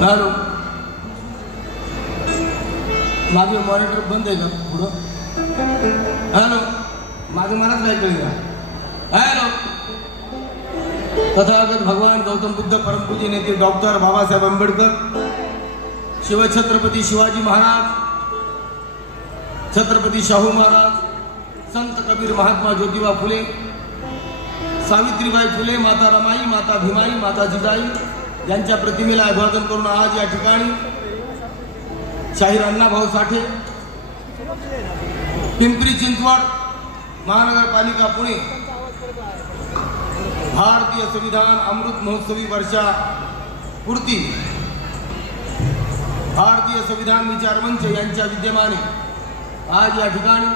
Hello, माझे monitor बंद आहे का पुढं? हॅलो, माझं मलाच नाही कळलं. हॅलो, तथागत भगवान गौतम बुद्ध परमपूज्य नेते डॉक्टर बाबासाहेब आंबेडकर, शिवछत्रपती शिवाजी महाराज, छत्रपती शाहू महाराज, संत कबीर, महात्मा ज्योतिबा फुले, सावित्रीबाई फुले, माता रमाई, माता भीमाई, माता जिजाई यांच्या प्रतिमेला अभिवादन करून आज या ठिकाणी शाहीर अण्णाभाऊ साठे, पिंपरी चिंचवड महानगरपालिका पुणे भारतीय संविधान अमृत महोत्सवी वर्षा पूर्ती भारतीय संविधान विचार मंच यांच्या विद्यमाने आज या ठिकाणी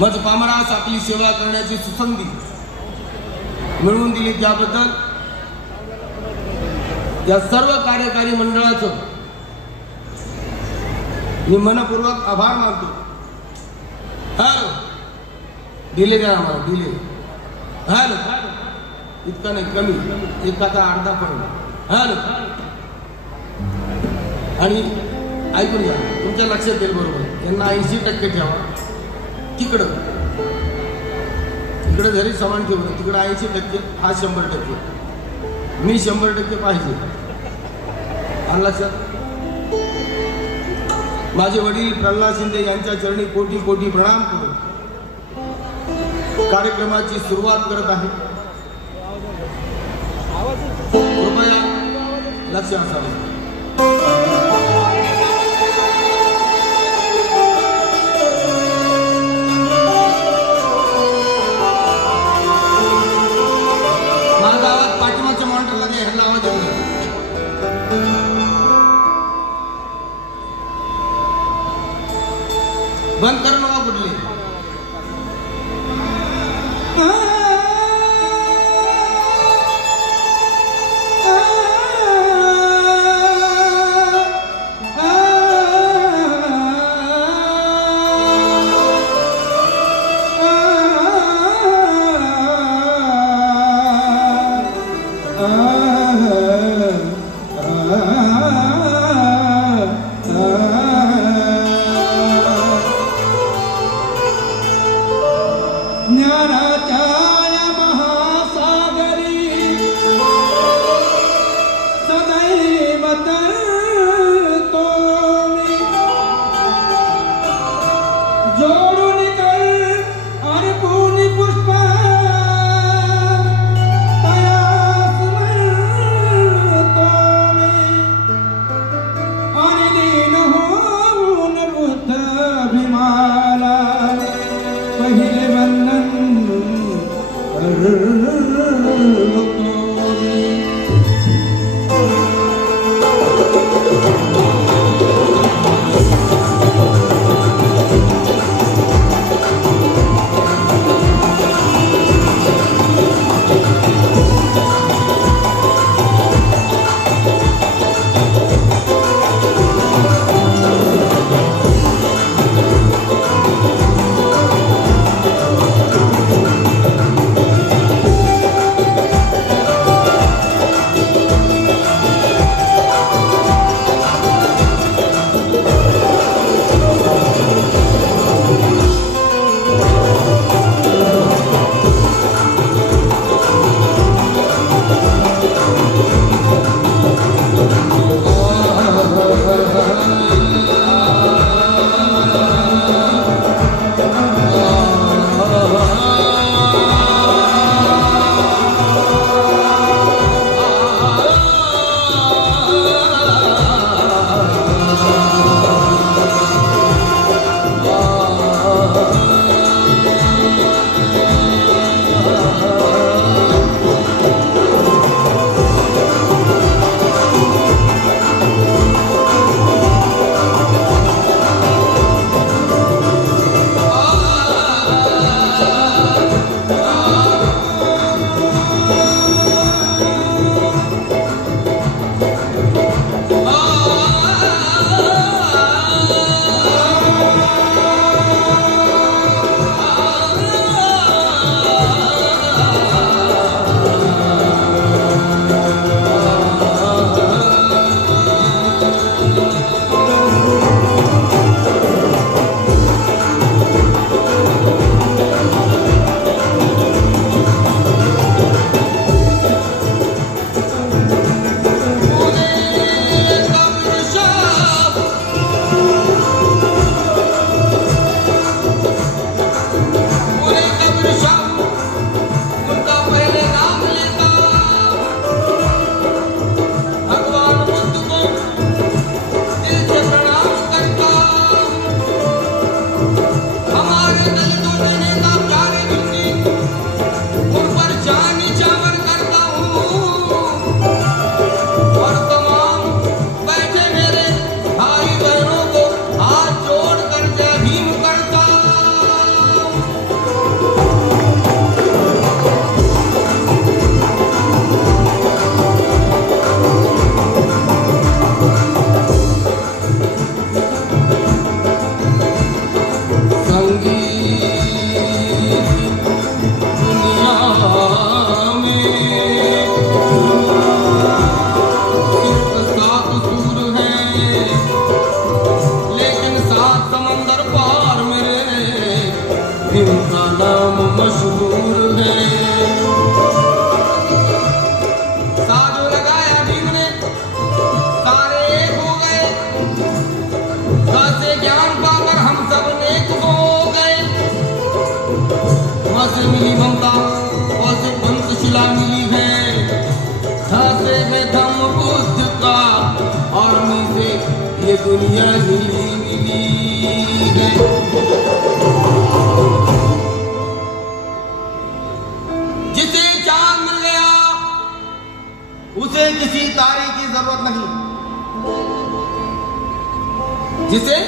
मज पामरास आपली सेवा करण्याची सुसंधी मिळवून दिली, त्याबद्दल या सर्व कार्यकारी मंडळाचं मी मनपूर्वक आभार मानतो. हॅलो, दिले द्या आम्हाला, दिले. हॅलो, इतका नाही, कमी, एक आता अर्धा पण. हॅलो, आणि ऐकून घ्या, तुमच्या लक्षात येईल बरोबर. यांना 80% ठेवा तिकडं, इकडे जरी समान ठेवलं, तिकडे 80%, हा 100%, मी 100% पाहिजे. आणि लक्षात, माझे वडील प्रल्हाद शिंदे यांच्या चरणी कोटी कोटी प्रणाम करून कार्यक्रमाची सुरुवात करत आहे. कृपया लक्ष असावे. माझा आवाज पाठीमागच्या मॉनिटरला ह्याला आवाज येऊ नये. बंद करणं नका कुठले. दुनिया मिली है। जिसे चांद मिल गया उसे किसी तारे की जरूरत नहीं। जिसे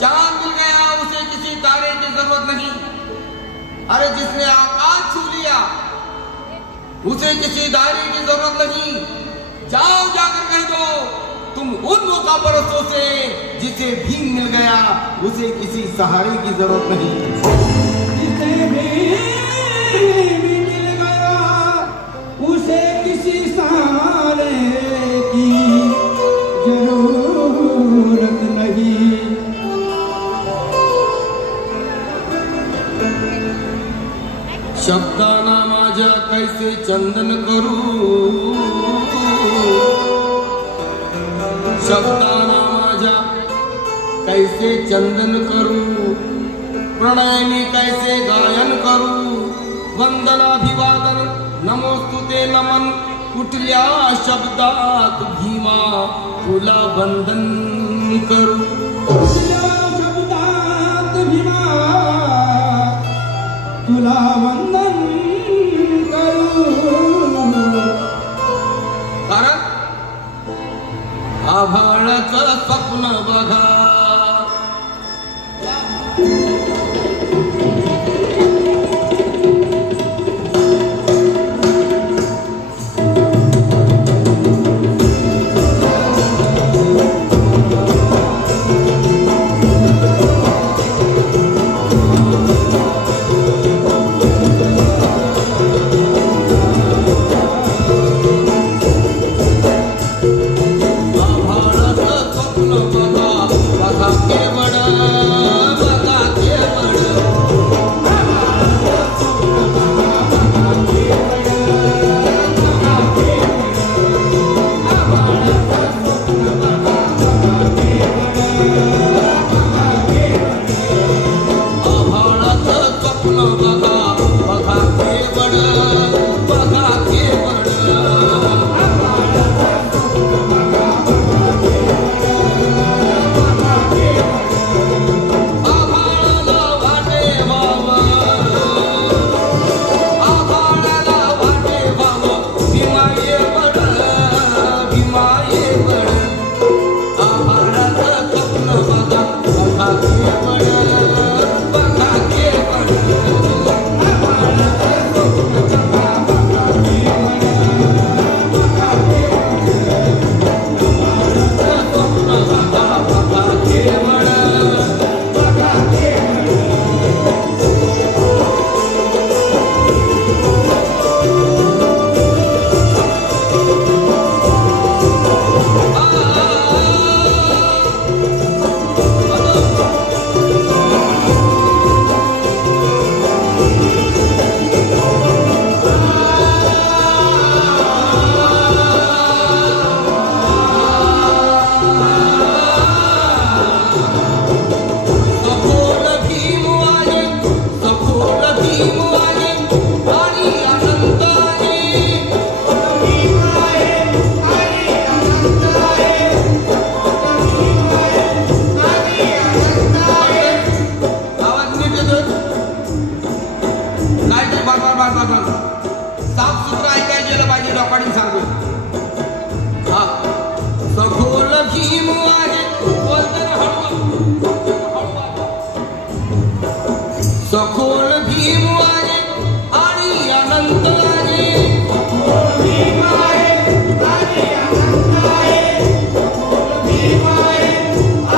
चांद मिल गया उसे अरे जिसने आकाश छू लिया उसे किसी दायरे की जरूरत नहीं। जाओ जाकर कह दो तुम उन नौकापरस्तों से जिसे भीम मिल गया उसे किसी सहारे की जरूरत नहीं। जिसे भीम मिल गया उसे किसी सहारे की जरूरत नहीं। शब्दाना माझ्या कैसे चंदन करू, शब्दाना माझ्या कैसे चंदन करू, प्रणयनी कैसे गायन करू, वंदनाभिवादन नमोस्तुते नमन, कुठल्या शब्दात भीमा तुला वंदन करू, कुठल्या शब्दात भीमा तुला वंदन करू। कारण आभाळाचं स्वप्न बघा, सखोल भीम आहे आणि अनंत आहे, भीम आहे आणि अनंत आहे, भीम आहे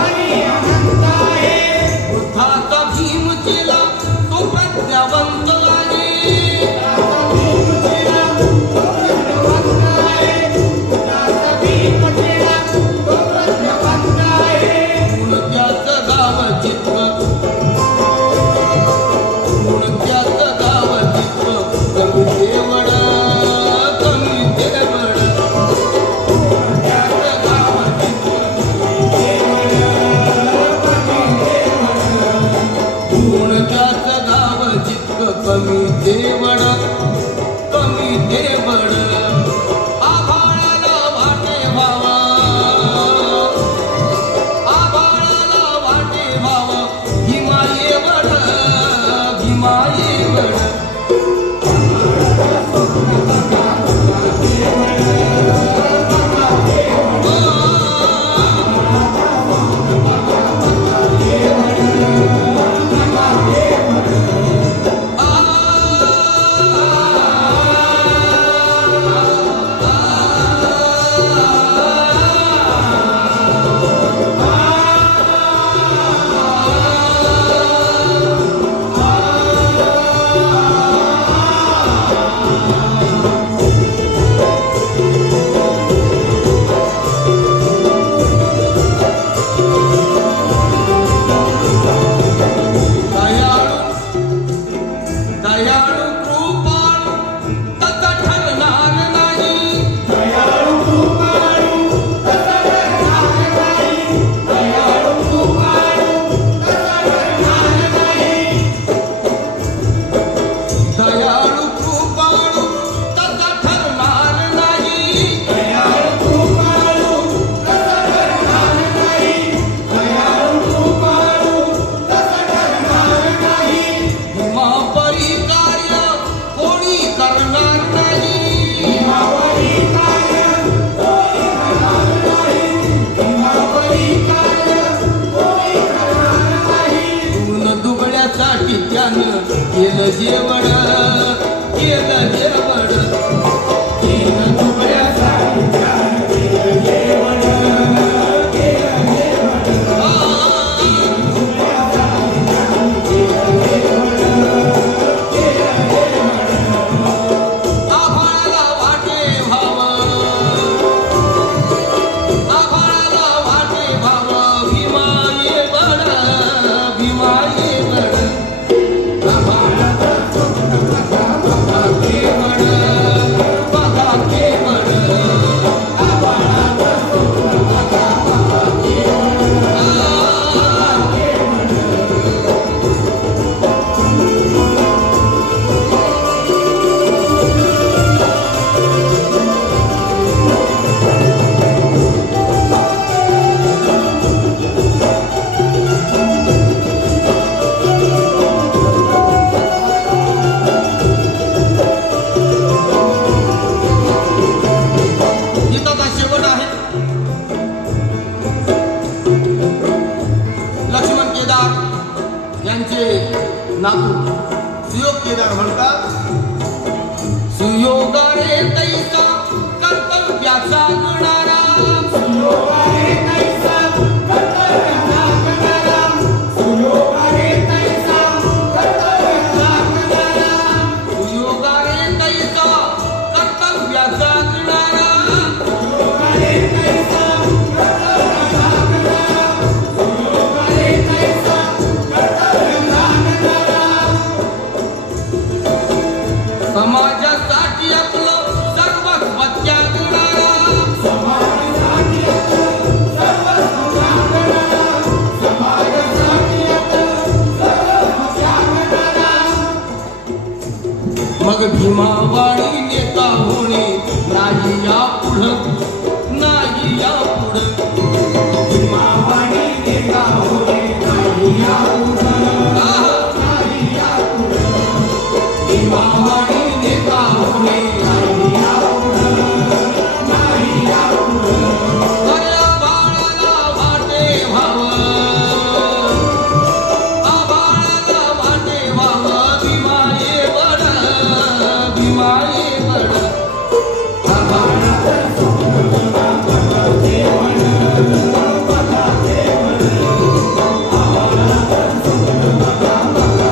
आणि अनंत आहे। बुद्धाचा भीम केला तो प्रज्ञावंत आहे, भीम केला तो प्रज्ञावंत जेवण केलं जेवण तीन तुकड्यासाठीच्या केलं जेवण केलं जेवण तीन तुकड्यासाठीच्या केलं जेवण केलं जेवण आभाळाला वाटे भाव आभाळाला वाटे भाव भीमा ये बड भीमा ये बड आभाळाला बघा केवड बघा केवड आभाळाला बघा केवड गीताचा शेवट आहे लक्ष्मण केदार यांचे नातू सुयोग केदार म्हणतात सुयोगाने तैसा कर्तव्याचा गणारा सुयोगाने तैसा कर्तव्याचा गणारा सुयोगाने तैसा कर्तव्याचा गणारा सुयोगाने तैसा कर्तव्याचा गणारा समाजासाठी आपलं सर्वस्व त्यागणारा समाजासाठी आपलं सर्वस्व त्यागणारा समाजासाठी आपलं सर्वस्व त्यागणारा मग भीमावाणी नेता होणे नाही यापुढं नाही यापुढं भीमावाणी नेता होणे नाही यापुढं नाही यापुढं भीमावाणी नेता होणे नाही यापुढं नाही यापुढं अरे आभाळाला वाटे भाव आभाळाला वाटे भाव भीमा ये बड भीमा ये बड आभाळाला बघा जेवण बघा जेवण आभाळाला बघा जेवण बघा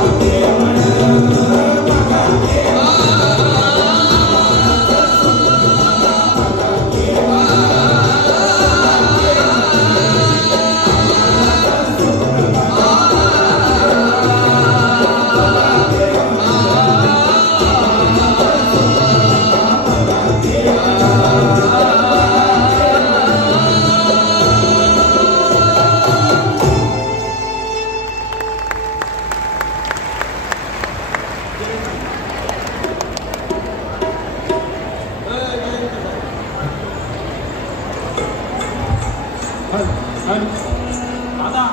दादा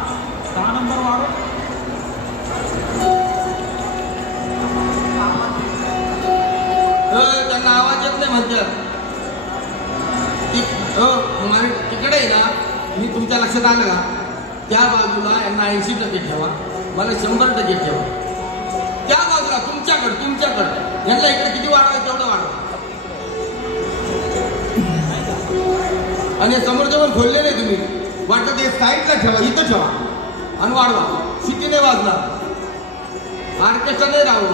10 नंबर वाढव. त्यांना आवाज येत नाही म्हणतात तिकडे आहे ना मी तुमच्या लक्षात आलं का त्या बाजूला यांना 80% ठेवा मला 100% ठेवा त्या बाजूला तुमच्याकडं यांना इकडे किती वाढवायचं तेवढं वाढवा आणि समोरचे पण खोलले नाही तुम्ही वाटतं ते साईडला ठेवा इथं ठेवा आणि वाढवा शिट्टी नाही वाजणार ऑर्केस्ट्रा नाही राहू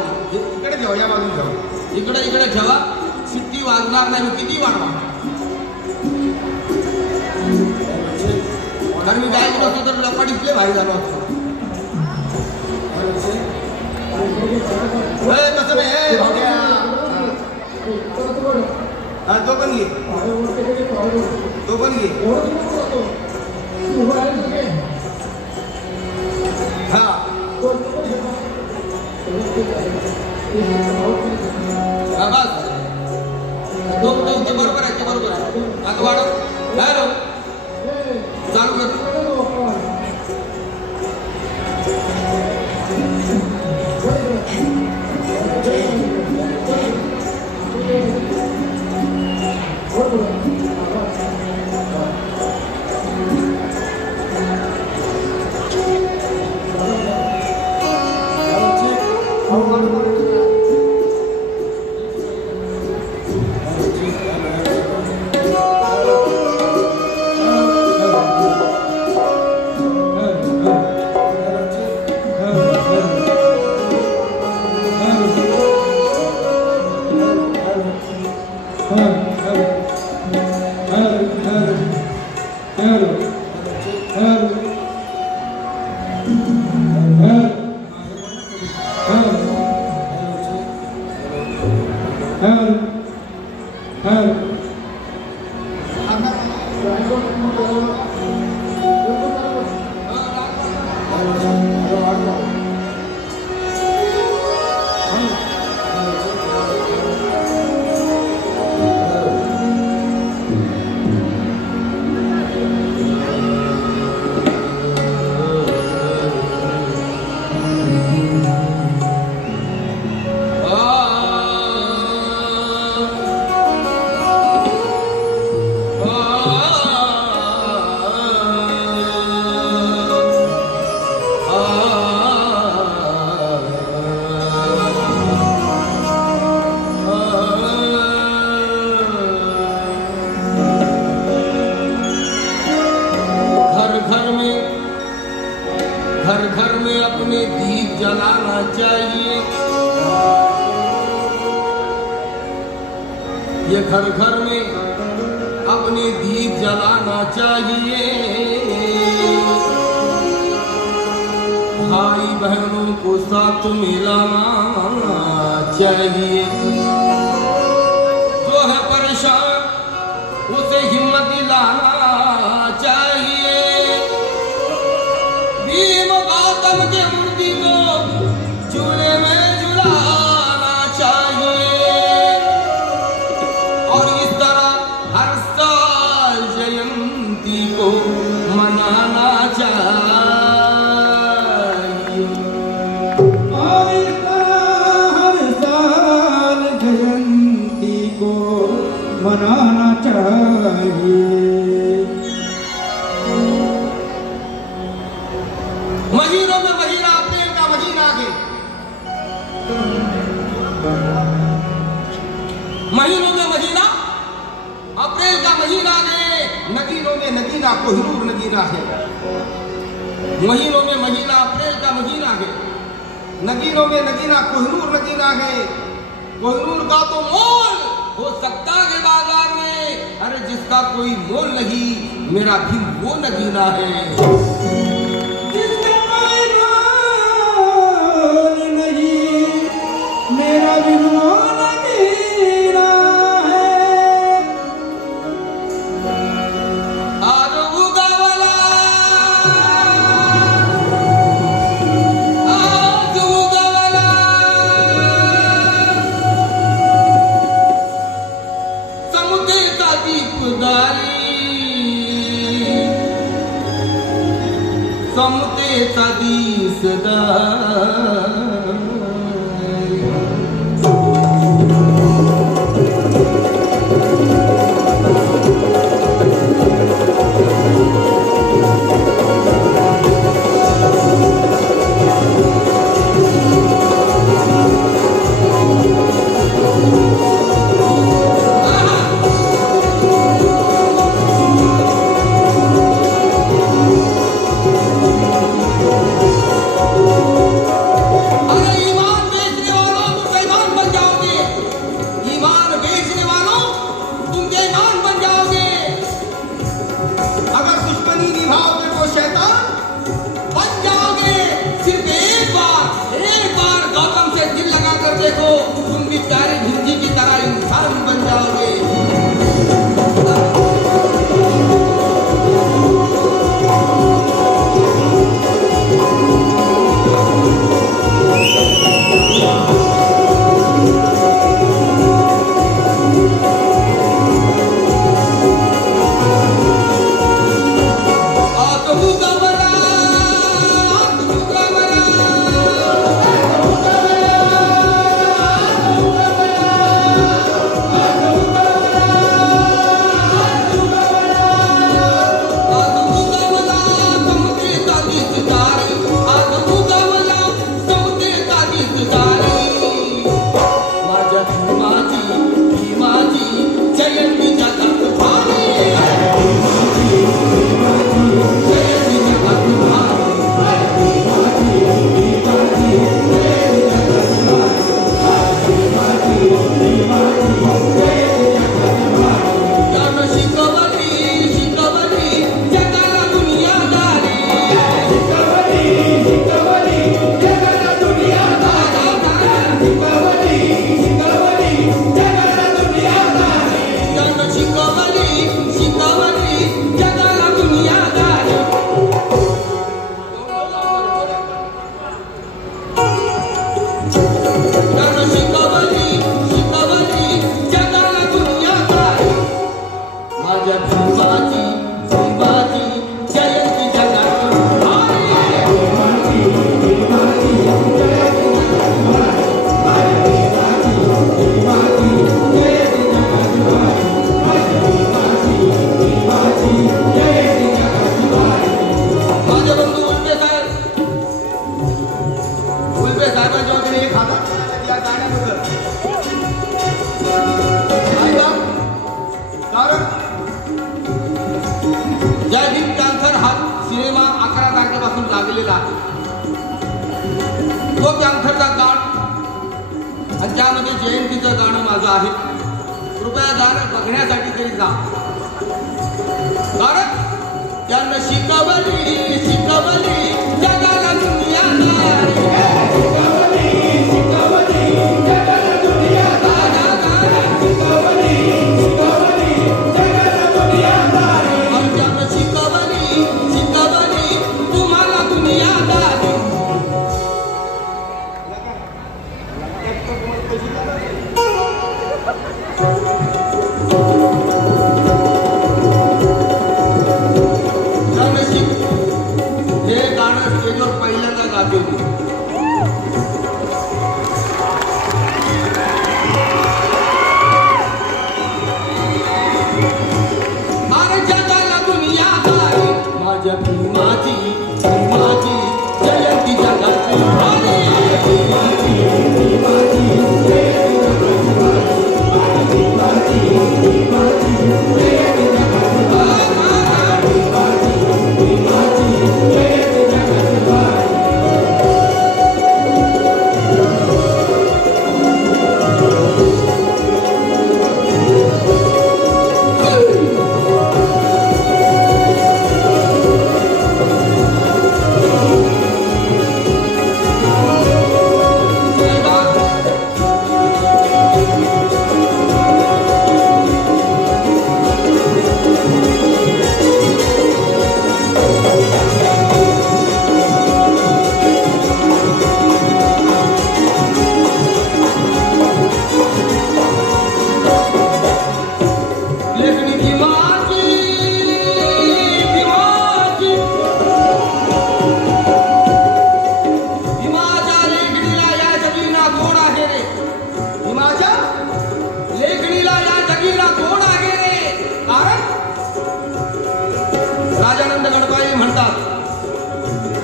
इकडे ठेवा या बाजून ठेवा इकडे ठेवा शिट्टी वाजणार नाही किती वाढवा कारण मी गायक नसतो तर डप्पा डिस्प्ले भारी झालो असतो तसं नाही तो पण घे तो पण घे हा बस ते बरोबर आहे आता वाढव हॅलो चालू कर Oh, हेलो हेलो ये घर घर में अपने दीप जलाना चाहिए। भाई बहनों को साथ मिलाना चाहिए। जो है परेशान उसे हिम्मत दिलाना चाहिए। भीम गौतम के मूर्ति को चूल्हे में जलाना चाहिए। और इस तरह हर साल जयंती को मनाना चाहिए। मनाना चाहिए। महीनों में महीना, अप्रैल का महीना आगे, महीनों में महीना, अप्रैल का महीना आगे, नगीनों में नगीना, कोहिनूर नगीना है। महीनों में महीना, अप्रैल का महीना है, नगीनों में नगीना, कोहिनूर नगीना है। कोहिनूर का तो मोल हो सकता है बाजार में, अरे जिसका कोई मोल नहीं, मेरा भी वो नगीना है। जिसका कोई मोल नहीं, मेरा भी वो नगीना है। आज उगावला, आज उगावला, समुद्रेचा दीपदारी, समतेचा दिसदार। देखो तुम भी प्यारी भिंडी की तरह इंसान बन जाओगे। माझ्या भीमाची भीमाची जयंती जगात माझे बंधू उल्पे साहेब उल्पे साहेबांच्या वतीने एक हातात या गाण्याबद्दल कारण जय भीम कॅन्सर हा सिनेमा 11 तारखेपासून लागलेला आहे. तो कॅन्सरचा काळ आणि त्यामध्ये जयंतीचं गाणं माझं आहे. कृपया गाणं बघण्यासाठी तरी जा. कारण त्यानं शिकवली शिकवली जगाला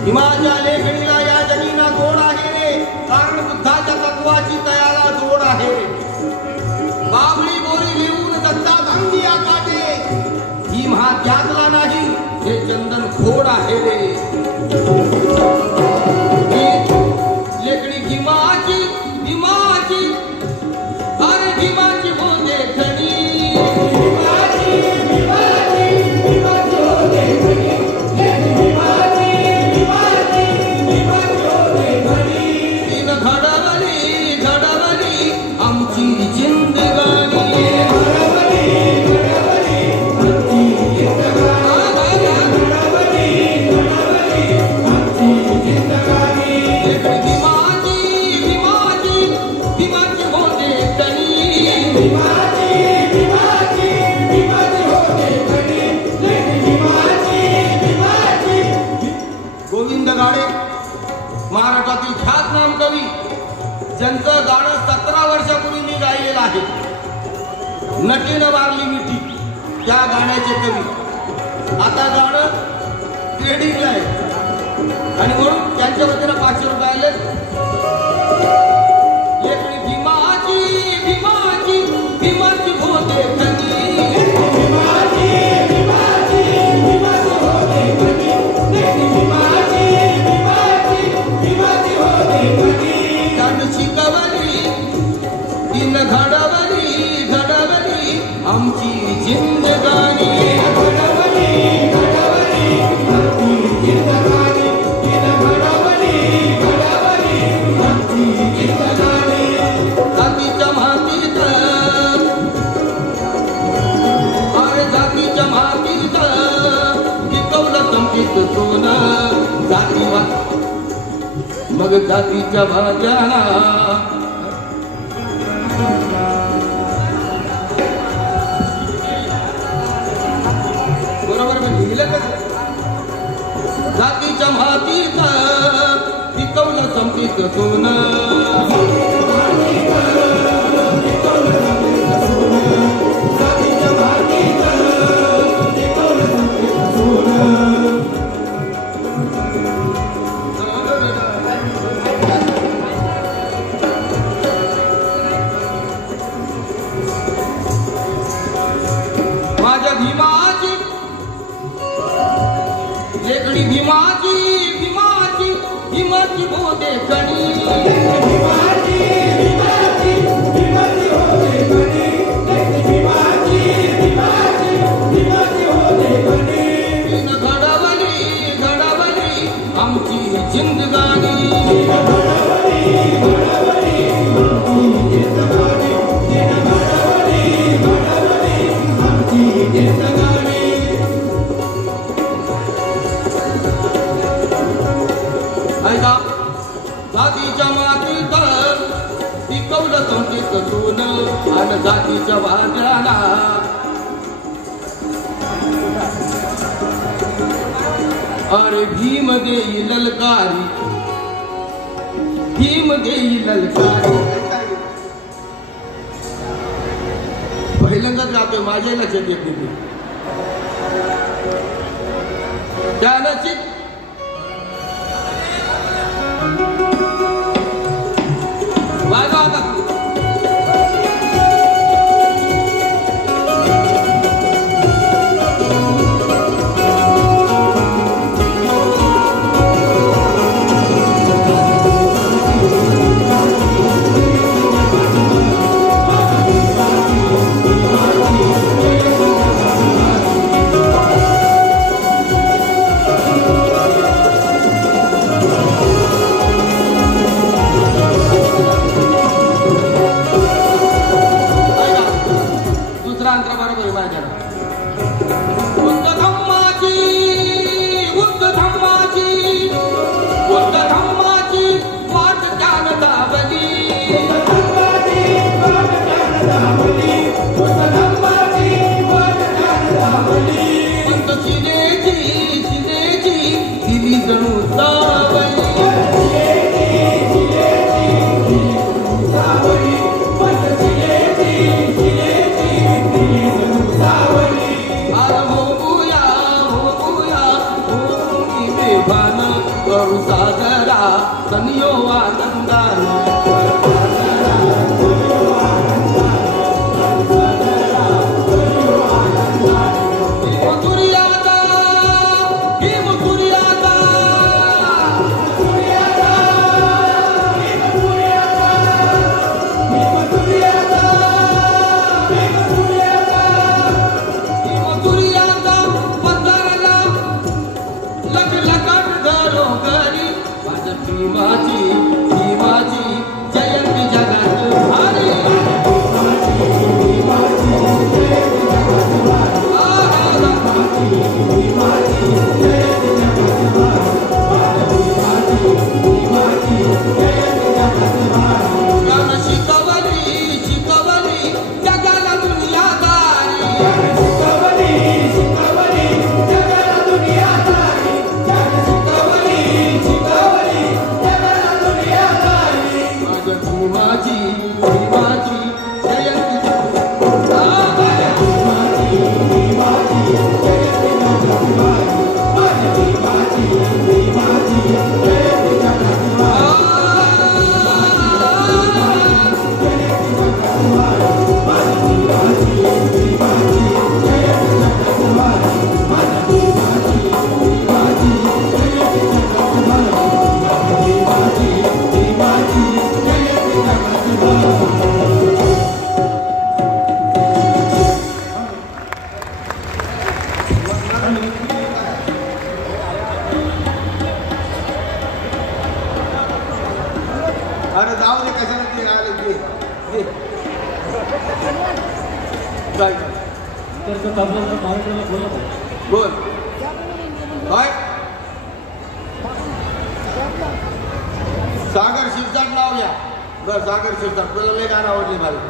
भीमाच्या लेखणीला या जगीना गोड आहे रे. कारण बुद्धाच्या तत्वाची तयाला जोड आहे रे. बाबळी बोरी लिहून दत्तात अंगिया काटे. भीम हा त्यागला नाही हे चंदन खोड आहे रे. लेखणी भीमाची भीमाची अरे भीमाची हो लेखणी महाराष्ट्रातील ख्यातनाम कवी ज्यांचं गाणं 17 वर्षापूर्वी मी गायलेलं आहे. नटीनं वारली मिठी त्या गाण्याचे कवी आता गाणं ट्रेडिंगला आहे आणि म्हणून त्यांच्या वतीनं 500 रुपये आले. लेखणी भीमाची भीमाची भीमाची होते घडवली घडवली आमची जिंदगानी जातीच्या मातीत अरे जातीच्या मातीत पिकवलं संकेत सोनं जाती मग जातीच्या भाज्याला जातीच्या मातीत पिकवलं संपीत सोन माझ्या भीमाची लेकडी भीमाची भीमाची भीमाची बोधे कणी घडवली घडवली आमची जिंदगानी ऐका जातीच्या मातीत पिकवलं संगीत सोन आणि जातीच्या वाद्याला अरे भीम देई ललकारी भीम देई ललकारी पहिल्यांदाच गातोय माझ्या लक्षात येत नाही त्यानं करू साजरा सनियो आनंदाने भीमाची भीमाची जयंती जगत भारी भीमाची जयंती जगत भारी भीमाची जयंती जगत भारी भीमाची जयंती जगत भारी ज्ञान शिकवली शिकवली जगाला दुनियादारी शिकवली शिकवली जगाला दुनियादारी शिकवली शिकवली भीमाची भीमाची जयंती भीमाची भीमाची जयंती जगत भारी भीमाची भीमाची जयंती जगत भारी भीमाची भीमाची जयंती जगत भारी भीमाची भीमाची जयंती जगत भारी भीमाची भीमाची जयंती जगत भारी अरे जाऊ दे कशाला ते आले ते बोल काय सागर शिरसाट नाव घ्या बर सागर शिरसाट तुला लय गाणं आवडली मला